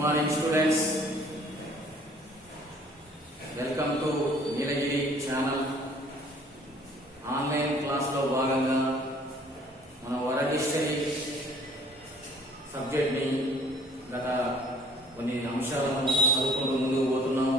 morning students, welcome to Nilagiri channel. Online క్లాస్లో భాగంగా మన వరల్డ్ హిస్టరీ సబ్జెక్ట్ని గత కొన్ని అంశాలను చదువుకుంటూ ముందుకు పోతున్నాం.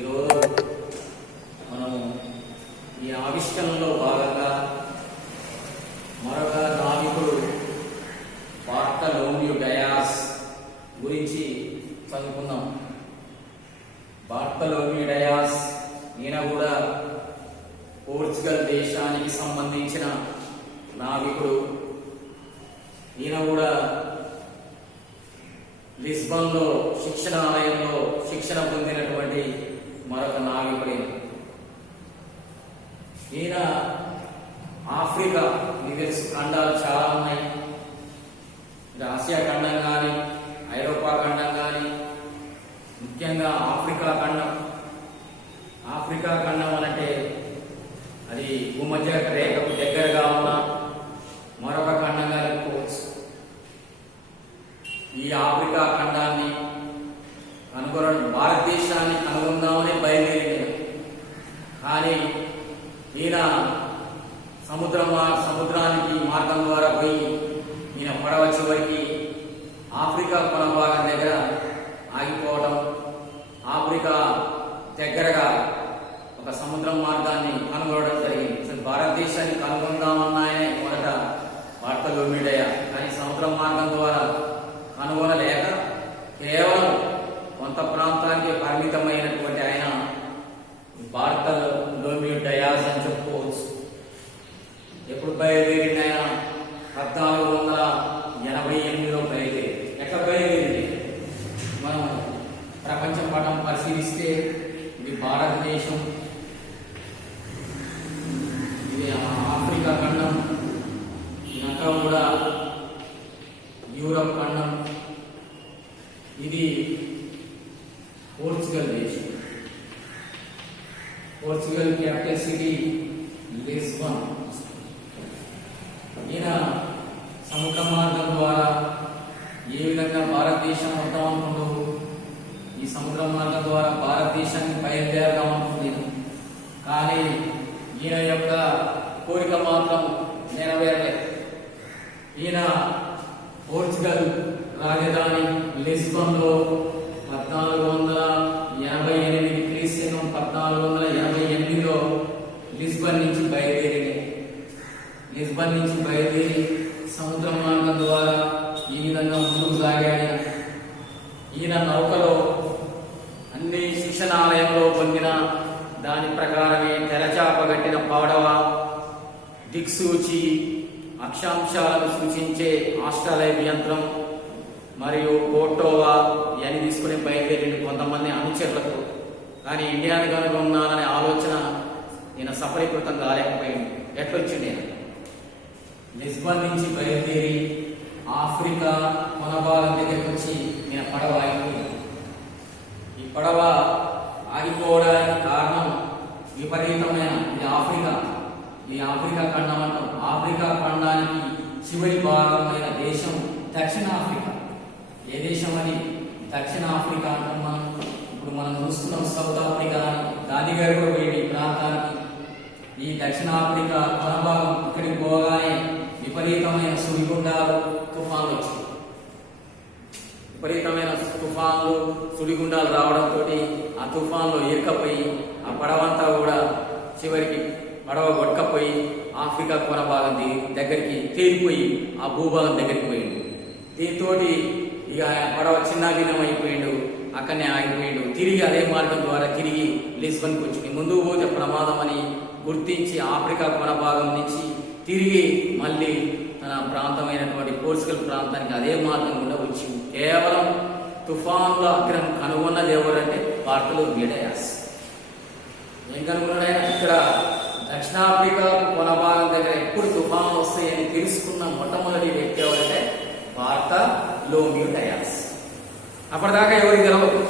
ఈరోజు మనం ఈ ఆవిష్కరణలో భాగంగా మరొక నావికుడు బార్తలోమ్యూ డయాస్ గురించి చదువుకుందాం. బార్తలోమ్యూ డయాస్ ఈయన కూడా పోర్చుగల్ దేశానికి సంబంధించిన నావికుడు. ఈయన కూడా లిస్బన్లో శిక్షణాలయంలో శిక్షణ పొందినటువంటి మరొక నావికుడు. ఈయన ఆఫ్రికా ఖండాలు చాలా ఉన్నాయి. ఆసియా ఖండం కానీ ఐరోపా ఖండం కానీ ముఖ్యంగా ఆఫ్రికా ఖండం అంటే అది భూమధ్య రేఖకు దగ్గరగా ఉన్న మరొక ఖండంగా చెప్పుకోవచ్చు. ఈ ఆఫ్రికా ఖండాన్ని భారతదేశాన్ని కనుగొందామని బయలుదేరింది. కానీ ఈయన సముద్రానికి మార్గం ద్వారా పోయి ఈయన పడవ చివరికి ఆఫ్రికా కొన భాగం దగ్గర ఆగిపోవడం, ఆఫ్రికా దగ్గరగా ఒక సముద్ర మార్గాన్ని కనుగొనడం జరిగింది. అసలు భారతదేశాన్ని కనుగొందామన్నాయనే మొదట బార్తలోమ్యూ డయాస్, కానీ సముద్ర మార్గం ద్వారా కనుగొనలేక కేవలం కొంత ప్రాంతానికి పరిమితమైనటువంటి ఆయన బార్తలోమ్యూ డయాస్ అని చెప్పుకోవచ్చు. ఎప్పుడు బయలుదేరింది ఆయన? 1488లో బయలుదేరి. ఎట్లా బయలుదేరింది? మనం ప్రపంచ పటం పరిశీలిస్తే ఇది భారతదేశం, ఇది ఆఫ్రికా ఖండం, ఇదంతా కూడా యూరప్ ఖండం, ఇది పోర్చుగల్ దేశం. Portugal capital city Lisbon. ఈయన సముద్ర మార్గం ద్వారా ఏ విధంగా భారతదేశం వద్దాం అనుకుంటూ ఈ సముద్ర మార్గం ద్వారా భారతదేశానికి బయలుదేరదాం అనుకుంది. కానీ ఈయన యొక్క కోరిక మాత్రం నెరవేరలేదు. ఈయన పోర్చుగల్ రాజధాని లిస్బన్లో 1488 క్రీస్తు 1488లో లిస్బన్ నుంచి బయలుదేరి సముద్ర మార్గం ద్వారా ఈ విధంగా ముందుకు సాగాడు. ఈయన నౌకలో అన్ని శిక్షణాలయంలో పొందిన దాని ప్రకారమే తెరచాపగట్టిన పడవ, దిక్సూచి, అక్షాంశాలను సూచించే ఆస్ట్రాలైబ్ యంత్రం మరియు కోటోవా ఇవన్నీ తీసుకుని బయలుదేరింది కొంతమంది అనుచరులతో. కానీ ఇండియాని కనుగొన్నాననే ఆలోచన ఈయన సఫలీకృతం కాలేకపోయింది. ఎట్లొచ్చింది? లిస్బన్ నుంచి బయలుదేరి ఆఫ్రికా కొనభాగం దగ్గరికి వచ్చి ఈయన పడవ ఆగిపోయింది. ఈ పడవ ఆగిపోవడానికి కారణం విపరీతమైన ఈ ఆఫ్రికా ఖండం అంటాం. ఆఫ్రికా ఖండానికి చివరి భాగమైన దేశం దక్షిణాఫ్రికా. ఏ దేశం అది? దక్షిణాఫ్రికా అంటాం. ఇప్పుడు మనం చూస్తున్నాం సౌత్ ఆఫ్రికా అని. దాని గారు కూడా పోయింది ఈ ప్రాంతానికి. ఈ దక్షిణాఫ్రికా కొనభాగం ఇక్కడికి పోగానే విపరీతమైన సుడిగుండాలు, తుఫాన్లు వచ్చాయి. విపరీతమైన సుడిగుండాలు రావడంతో ఆ తుఫాన్లో ఇరుకపోయి ఆ పడవంతా కూడా చివరికి పడవ కొట్టకపోయి ఆఫ్రికా కొన భాగం దగ్గరికి తేలిపోయి ఆ భూభాగం దగ్గరికి పోయిండు. దీంతో ఇక పడవ చిన్నాభిన్నం అయిపోయిండు, అక్కడనే ఆగిపోయిండు. తిరిగి అదే మార్గం ద్వారా తిరిగి లిస్బన్కి వచ్చింది. ముందుకు పోతే ప్రమాదం అని గుర్తించి ఆఫ్రికా కొన భాగం నుంచి తిరిగి మళ్ళీ తన ప్రాంతమైనటువంటి పోర్చుగల్ ప్రాంతానికి అదే మార్గం కూడా వచ్చింది. కేవలం తుఫాన్ల అగ్రహం కనుగొన్నది ఎవరంటే బార్తలోమ్యూ డయాస్. ఏం కనుగొన్నాడు? ఇక్కడ దక్షిణాఫ్రికా కొన భాగం దగ్గర ఎప్పుడు తుఫాన్లు వస్తాయని తెలుసుకున్న మొట్టమొదటి వ్యక్తి ఎవరంటే బార్తలోమ్యూ డయాస్. అప్పటిదాకా ఎవరికి తెలవదు.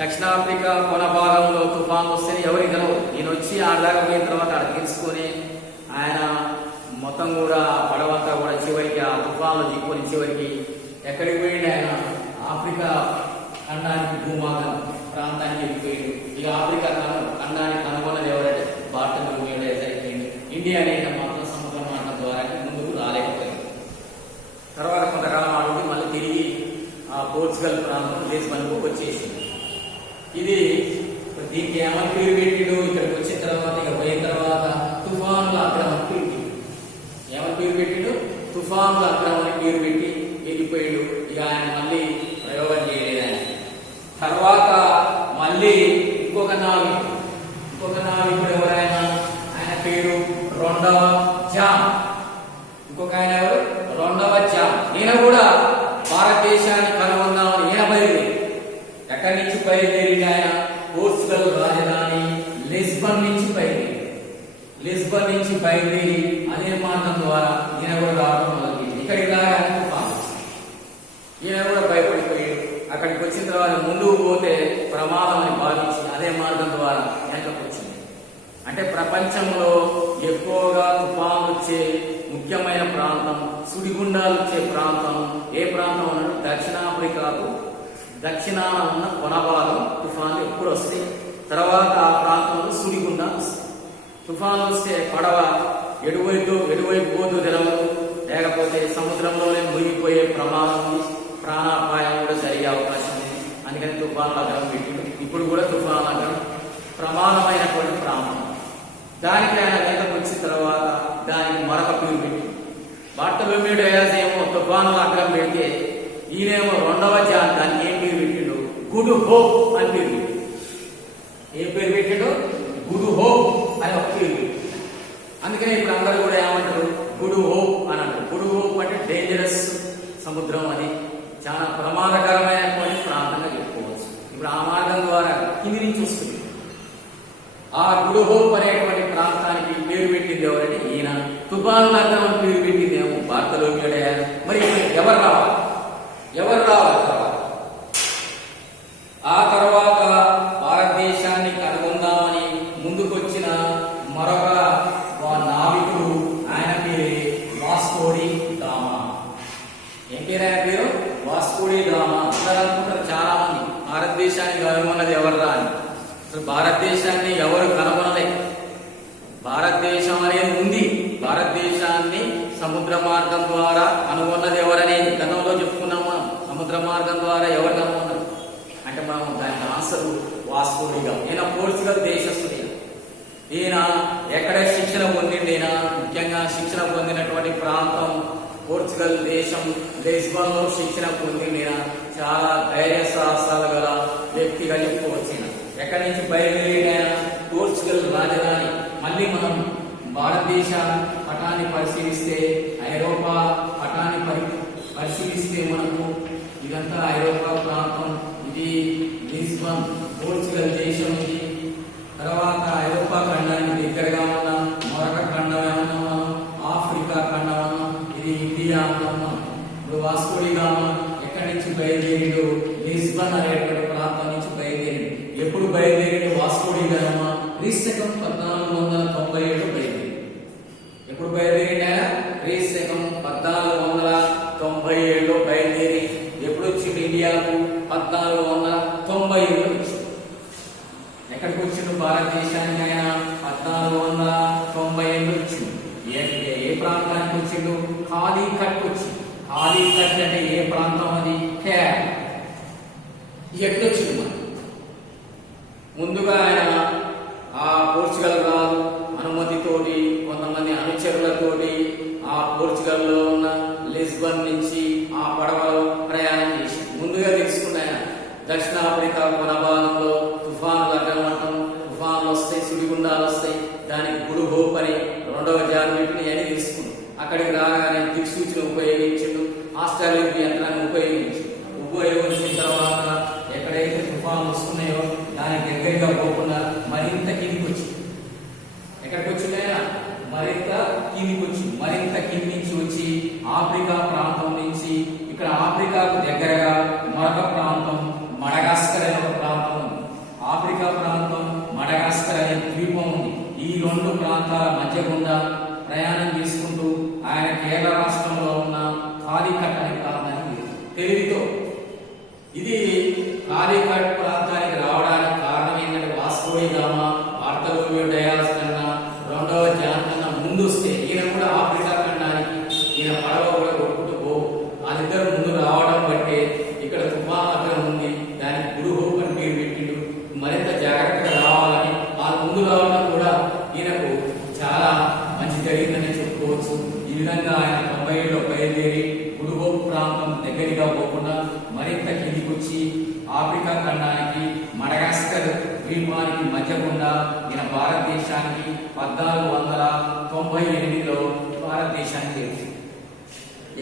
దక్షిణాఫ్రికా కొన భాగంలో తుఫాన్లు వస్తే ఎవరికి తెలవదు. నేను వచ్చి ఆడదాకా పోయిన తర్వాత ఆడ తెలుసుకొని ఆయన మొత్తం కూడా పడవంతా కూడా చివరికి ఆ తుఫాన్లు దిక్కుని చివరికి ఎక్కడికి పోయింది? ఆయన ఆఫ్రికా భూభాగం ప్రాంతానికి వెళ్ళిపోయాడు. ఇక ఆఫ్రికా ఖండాన్ని కనుగొన్నది ఎవరంటే బార్టలోమియో అయిపోయింది. ఇండియా అనేది మాత్రం సముద్ర మార్గం ద్వారా ముందుకు రాలేకపోయింది. తర్వాత కొంతకాలం ఆడుతూ మళ్ళీ తిరిగి ఆ పోర్చుగల్ ప్రాంతం లిస్బన్కు వచ్చేసింది. ఇది దీనికి ఏమని పేరు పెట్టిడు, ఇక్కడికి వచ్చిన తర్వాత ఇక పోయిన తర్వాత తుఫానుల అక్రమం పేరు పెట్టిడు. ఏమని పేరు పెట్టిడు? తుఫానుల అక్రమం పేరు పెట్టి వెళ్ళిపోయాడు. ఇక ఆయన మళ్ళీ ప్రయోగం చేయలేదు. ఆయన తర్వాత మళ్ళీ ఇంకొక నావికుడు ఎవరైనా, ఆయన పేరు రెండవ జాన్. ఇంకొక ఆయన ఎవరు? రెండవ జాన్. ఈయన కూడా భారతదేశాన్ని కనుగొందామని ఈయన బయలుదేరి. ఎక్కడి నుంచి బయలుదేరి? ఆయన పోర్చుగల్ రాజధాని లిస్బన్ నుంచి బయలుదేరి అదే మార్గం ద్వారా ఈయన కూడా రావడం మొదలుపెట్టింది. ఇక్కడికి రాగానే ఈయన కూడా భయపడిపోయాడు. అక్కడికి వచ్చిన తర్వాత ముందుకు పోతే ప్రమాదం అని భావించి అదే మార్గం ద్వారా వెనకకు వచ్చింది. అంటే ప్రపంచంలో ఎక్కువగా తుఫాను వచ్చే ముఖ్యమైన ప్రాంతం, సుడిగుండాలు వచ్చే ప్రాంతం ఏ ప్రాంతం అన్నట్టు దక్షిణాఫ్రికాకు దక్షిణాన ఉన్న కొనభాగం తుఫాన్లు ఎప్పుడు వస్తాయి. తర్వాత ఆ ప్రాంతంలో సుడిగుండాలు వస్తాయి. తుఫాన్లు వస్తే పడవ ఎటువైపు పోతూ తెలవదు, లేకపోతే సముద్రంలోనే మునిగిపోయే ప్రమాదం ఉంది, ప్రాణాపాయం కూడా జరిగే అవకాశం ఉంది. అందుకని తుఫాను నగరం పెట్టింది. ఇప్పుడు కూడా తుఫాను నగరం ప్రమాదమైనటువంటి ప్రాంతం. దానికి ఆయన వెనకకు వచ్చిన తర్వాత దానికి మరొక పేరు పెట్టి బార్టలోమియో డయాస్ ఏమో తుఫాను నగరం పెడితే ఈయనేమో రెండవ జాన్ దానికి ఏం పేరు పెట్టిండు? గుడ్ హోప్ అని పేరు పెట్టిండు. ఏం పేరు పెట్టిండు? గుడ్ హోప్ అని ఒక పేరు పెట్టిండు. అందుకనే ఇప్పుడు అందరూ కూడా ఏమంటారు? గుడ్ హోప్ అని అంటారు. గుడ్ హోప్ అంటే డేంజరస్ సముద్రం, అది చాలా ప్రమాదకరమైనటువంటి ప్రాంతంగా చెప్పుకోవచ్చు. ఇప్పుడు ఆ మార్గం ద్వారా కింది నుంచి వస్తుంది. ఆ గుడ్ హోప్ అనేటువంటి ప్రాంతానికి పేరు పెట్టింది ఎవరంటే ఈయన. తుఫాను నగరం అని పేరు పెట్టింది ఏమో బార్టలోమియో డయాస్. మరి ఎవరు రావాలి? ఆ తర్వాత భారతదేశాన్ని కనుగొందామని ముందుకొచ్చిన మరొక నావికుడు, ఆయన పేరు వాస్కో డి గామా. ఏం పేరు ఆయన పేరు? Vasco da Gama. అందరూ అనుకుంటారు చాలా మంది భారతదేశాన్ని కనుగొన్నది ఎవర్రా అని. అసలు భారతదేశాన్ని ఎవరు కనుగొనలేదు. భారతదేశం అనేది ఉంది. భారతదేశాన్ని సముద్ర మార్గం ద్వారా కనుగొన్నది ఎవరనేది గతంలో చెప్పుకున్నాం మనం. సముద్ర మార్గం ద్వారా ఎవరు కనుగొన్నారు అంటే మనం దానికి ఆన్సర్ వాస్కో డి గామా. ఈయన పోర్చుగల్ దేశస్తుడు. ఈయన ఎక్కడ శిక్షణ పొందిండు? ఈయన ముఖ్యంగా శిక్షణ పొందినటువంటి ప్రాంతం పోర్చుగల్ దేశం లిస్బన్ లో శిక్షణ పొందిండు. ఈయన చాలా ధైర్య సాహసాలు గల వ్యక్తిగా చెప్పుకోవచ్చు. ఎక్కడి నుంచి బయలుదేరి ఆయన పోర్చుగల్ రాజధాని. మళ్ళీ మనం భారతదేశ పటాన్ని పరిశీలిస్తే, ఐరోపా పటాన్ని పరిశీలిస్తే మనకు ఇదంతా ఐరోపా ప్రాంతం. ఇది లిస్బన్ పోర్చుగల్ దేశం. ఇది తర్వాత ఐరోపా ఖండానికి దగ్గరగా ఉన్న మరొక ఖండం ఏమన్నా మనం ఆఫ్రికా ఖండం అన్నాం. ఇది ఇండియా అన్నాం మనం. ఇప్పుడు వాస్కో డి గామా ఎక్కడి నుంచి బయలుదేరిడు? లిస్బన్ అనేటువంటి ప్రాంతం నుంచి బయలుదేరిడు. ఎప్పుడు బయలుదేరిడు వాస్కో డి గామా? క్రీస్తకం 1497 బయలుదేరి. ఎప్పుడు బయలుదేరిన? క్రీస్తకం 1497 బయలుదేరి ఎప్పుడు వచ్చిండు ఇండియాకు? 1490 వచ్చింది. ఎక్కడికి వచ్చిండు భారతదేశానికి? ఆయన 1490 వచ్చింది. ఏ ప్రాంతానికి వచ్చిండు? కాలికట్ వచ్చింది. కాలికట్ అంటే ఏ ప్రాంతం అది? కేరళ. ఎట్లొచ్చింది? ముందుగా ఆయన ఆ పోర్చుగల్ రాజు అనుమతితోటి కొంతమంది అనుచరులతోటి ఆ పోర్చుగల్లో ఉన్న లిస్బన్ నుంచి ఆ పడవలో ప్రయాణం చేసి ముందుగా తెలుసుకున్న ఆయన దక్షిణాఫ్రికా కొనభాగంలో తుఫానులు అడ్డమంటాం, తుఫానులు వస్తాయి, సుడిగుండాలు వస్తాయి, దానికి గుడ్ హోప్ అని రెండవ జాన్ వీటిని అని తెలుసుకున్నాం. అక్కడికి రాగానే దిక్సూచన ఉపయోగించిండు, ఆస్ట్రేలియా యంత్రాన్ని ఉపయోగించిన తర్వాత ఎక్కడైతే తుఫాను వస్తున్నాయో దానికి దగ్గరగా పోకుండా మరింత కిందికి వచ్చి, ఎక్కడికి వచ్చినాయా? మరింత కిందికి వచ్చి, మరింత కింది నుంచి వచ్చి ఆఫ్రికా ప్రాంతం నుంచి ఇక్కడ ఆఫ్రికాకు దగ్గరగా మరొక ప్రాంతం మడగాస్కర్ అనే ఒక ప్రాంతం ఉంది. ఆఫ్రికా ప్రాంతం మడగాస్కర్ అనే ద్వీపం ఉంది. ఈ రెండు ప్రాంతాల మధ్య గుండా ప్రయాణం చేసుకుంటూ ఆయన కేరళ రాష్ట్రంలో ఉన్న కాలికట్ అనే ప్రాంతానికి తెలివితో, ఇది కాలికట్ మరింత కిందికొచ్చి ఆఫ్రికా ఖండానికి మడగాస్కర్ ద్వీపానికి మధ్య గుండా ఈయన భారతదేశానికి 1498లో భారతదేశానికి చేరింది.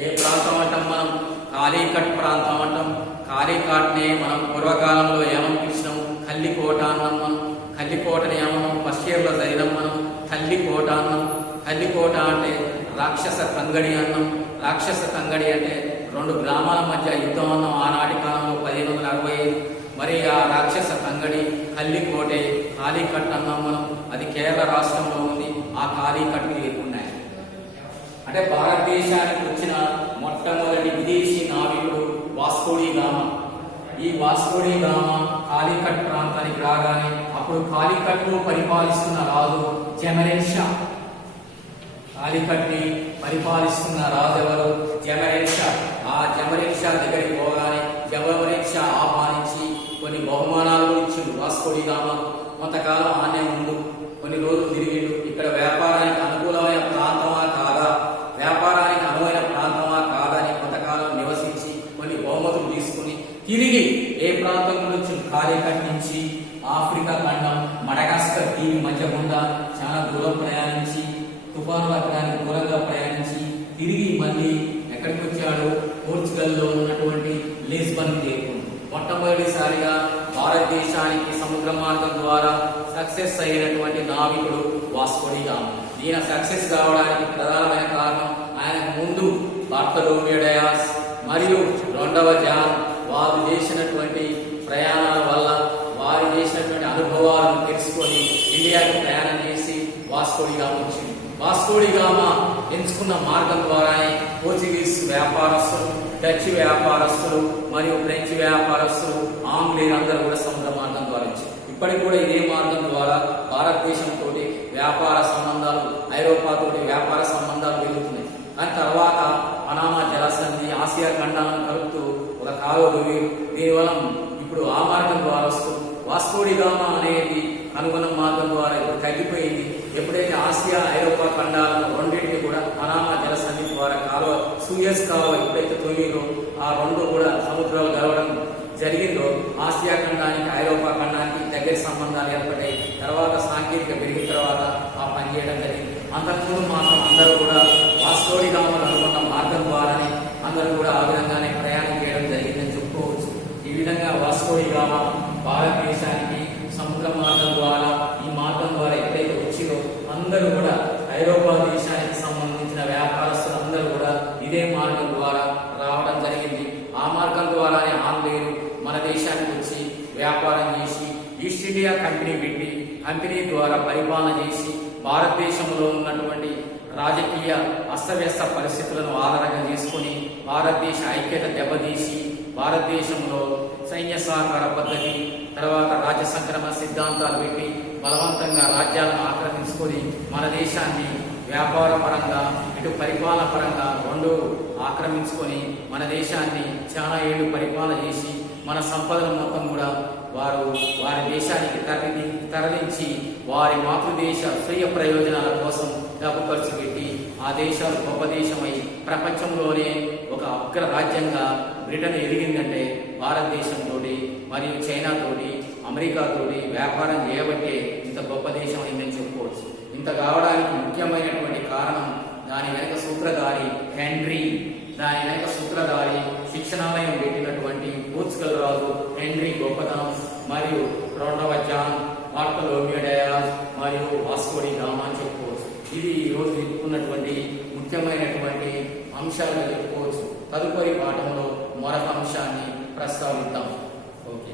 ఏ ప్రాంతం అంటాం మనం? కాళీకట్ ప్రాంతం అంటాం. కాళీకట్నే మనం పూర్వకాలంలో ఏమని పిలిచినాము? కల్లికోట అన్నాం. మనం కల్లికోటని ఏమన్నాం? ఫస్ట్ ఇయర్లో చదివినాం మనం. కల్లికోట అన్నాం. కల్లికోట అంటే రాక్షస కంగడి అన్నాం. రాక్షస కంగడి అంటే 2 గ్రామాల మధ్య యుద్ధం అన్నాం ఆనాటి కాలంలో 1565. మరి ఆ రాక్షస కంగడి కల్లికోటే కాళీకట్ అన్నాం మనం. అది కేరళ రాష్ట్రంలో ఉంది. ఆ కాళీకట్టు లేకున్నాయి. అంటే భారతదేశానికి వచ్చిన మొట్టమొదటి విదేశీ నావికుడు వాస్కో డి గామా. ఈ వాస్కో డి గామా కాళీకట్ ప్రాంతానికి రాగానే అప్పుడు కాళీకట్ను పరిపాలిస్తున్న రాజు జమరేన్ షా. కాళీకట్ని పరిపాలిస్తున్న రాజు ఎవరు? జమరేన్ షా. ఆ జమరేన్ షా దగ్గరికి పోగానే జమరేన్ షా ఆహ్వానించి కొన్ని బహుమానాలు ఇచ్చిండు వాస్కో డి గామా. కొంతకాలం ఆనే ముందు కొన్ని రోజులు తిరిగిండు. ఇక్కడ వ్యాపారానికి అనుకూలమైన ప్రాంతమా కాదా, వ్యాపారానికి అనువైన ప్రాంతమా కాదని కొంతకాలం నివసించి కొన్ని బహుమతులు తీసుకుని తిరిగి ఏ ప్రాంతం నుంచి? కాళీకట్ నుంచి ఆఫ్రికా ఖండం మడగాస్కర్ దీవి మధ్య గుండా చాలా దూరం ప్రయాణించి తుఫాను పట్టడానికి దూరంగా ప్రయాణించి తిరిగి మళ్ళీ ఎక్కడికి వచ్చాడు? పోర్చుగల్లో ఉన్నటువంటి లిస్బన్ చేరుకుంది. మొట్టమొదటిసారిగా భారతదేశానికి సముద్ర మార్గం ద్వారా సక్సెస్ అయినటువంటి నావికుడు వాస్కో డి గామా. ఈయన సక్సెస్ కావడానికి ప్రధానమైన కారణం ఆయనకు ముందు బార్తలోమియో డయాస్ మరియు 2వ జాన్ వారు చేసినటువంటి ప్రయాణాల వల్ల వారు చేసినటువంటి అనుభవాలను తెలుసుకొని ఇండియాకు ప్రయాణం చేసి వాస్కో డి గామా వచ్చింది. వాస్కో డి గామా ఎంచుకున్న మార్గం ద్వారానే పోర్చుగీస్ వ్యాపారస్తులు, డచ్ వ్యాపారస్తులు మరియు ఫ్రెంచ్ వ్యాపారస్తులు, ఆంగ్లేయులు అందరూ కూడా సముద్ర మార్గం ద్వారా వచ్చారు. ఇప్పటికి కూడా ఇదే మార్గం ద్వారా భారతదేశంతో వ్యాపార సంబంధాలు, ఐరోపాతోటి వ్యాపార సంబంధాలు పెరుగుతున్నాయి. దాని తర్వాత పనామా జలసంధి ఆసియా ఖండాలను కలుపుతూ ఒక కాలువ దీనివల్ల ఇప్పుడు ఆ మార్గం ద్వారా వస్తూ వాస్కో డి గామా అనేది కనుగొన్న మార్గం ద్వారా ఇప్పుడు తగ్గిపోయింది. ఎప్పుడైతే ఆసియా ఐరోపా ఖండాలను రెండింటిని కూడా పనామా జలసంధి ద్వారా కాలువ సూయస్ కాలువ ఎప్పుడైతే తొలిలో ఆ 2 కూడా సముద్రాలు కలవడం జరిగిందో ఆసియా ఖండానికి ఐరోపా ఖండానికి దగ్గర సంబంధాలు ఏర్పడ్డాయి. తర్వాత సాంకేతిక పెరిగిన తర్వాత ఆ పని చేయడం జరిగింది. అంతకుముందు మాత్రం అందరూ కూడా వాస్కో డి గామా అనుకున్న మార్గం ద్వారానే అందరూ కూడా ఆ విధంగానే ప్రయాణం చేయడం జరిగిందని చెప్పుకోవచ్చు. ఈ విధంగా వాస్కో డి గామా భారతదేశానికి సముద్ర మార్గం ద్వారా ఈ మార్గం ద్వారా ఎప్పుడైతే వచ్చిందో అందరూ కూడా ఐరోపా దేశానికి సంబంధించిన వ్యాపారస్తులు అందరూ కూడా ఇదే మార్గం ద్వారా రావడం జరిగింది. ఆ మార్గం ద్వారానే ఆంగ్లేయులు మన దేశానికి వచ్చి వ్యాపారం చేసి ఈస్ట్ ఇండియా కంపెనీ పెట్టి కంపెనీ ద్వారా పరిపాలన చేసి భారతదేశంలో ఉన్నటువంటి రాజకీయ అస్తవ్యస్త పరిస్థితులను ఆధారంగా చేసుకుని భారతదేశ ఐక్యత దెబ్బతీసి భారతదేశంలో సైన్య సహకార పద్ధతి, తర్వాత రాజ్య సంక్రమణ సిద్ధాంతాలు పెట్టి బలవంతంగా రాజ్యాలను ఆక్రమించుకొని మన దేశాన్ని వ్యాపార పరంగా ఇటు పరిపాలన పరంగా 2 ఆక్రమించుకొని మన దేశాన్ని చాలా ఏళ్ళు పరిపాలన చేసి మన సంపదను మొత్తం కూడా వారి దేశానికి తరలించి వారి మాతృదేశ స్వీయ ప్రయోజనాల కోసం డబ్బు ఖర్చు పెట్టి ఆ దేశాలు గొప్ప దేశమై ప్రపంచంలోనే ఒక అగ్రరాజ్యంగా బ్రిటన్ ఎదిగిందంటే భారతదేశంతో మరియు చైనాతోటి అమెరికాతోటి వ్యాపారం చేయబట్టే ఇంత గొప్ప దేశం అయిందని చెప్పుకోవచ్చు. ఇంత కావడానికి ముఖ్యమైనటువంటి కారణం దాని వెనక సూత్రధారి హెన్రీ, దాని వెనక సూత్రధారి శిక్షణాలయం పెట్టినటువంటి పోర్చుగల్ రాజు హెన్రీ గొప్పతనం మరియు 2వ జాన్, బార్తలోమియో డయాస్ మరియు వాస్కో డి గామా అని చెప్పుకోవచ్చు. ఇది ఈరోజు చెప్పుకున్నటువంటి ముఖ్యమైనటువంటి అంశాలుగా చెప్పుకోవచ్చు. తదుపరి పాఠంలో మరొక అంశాన్ని ప్రస్తావిద్దాం. ఓకే.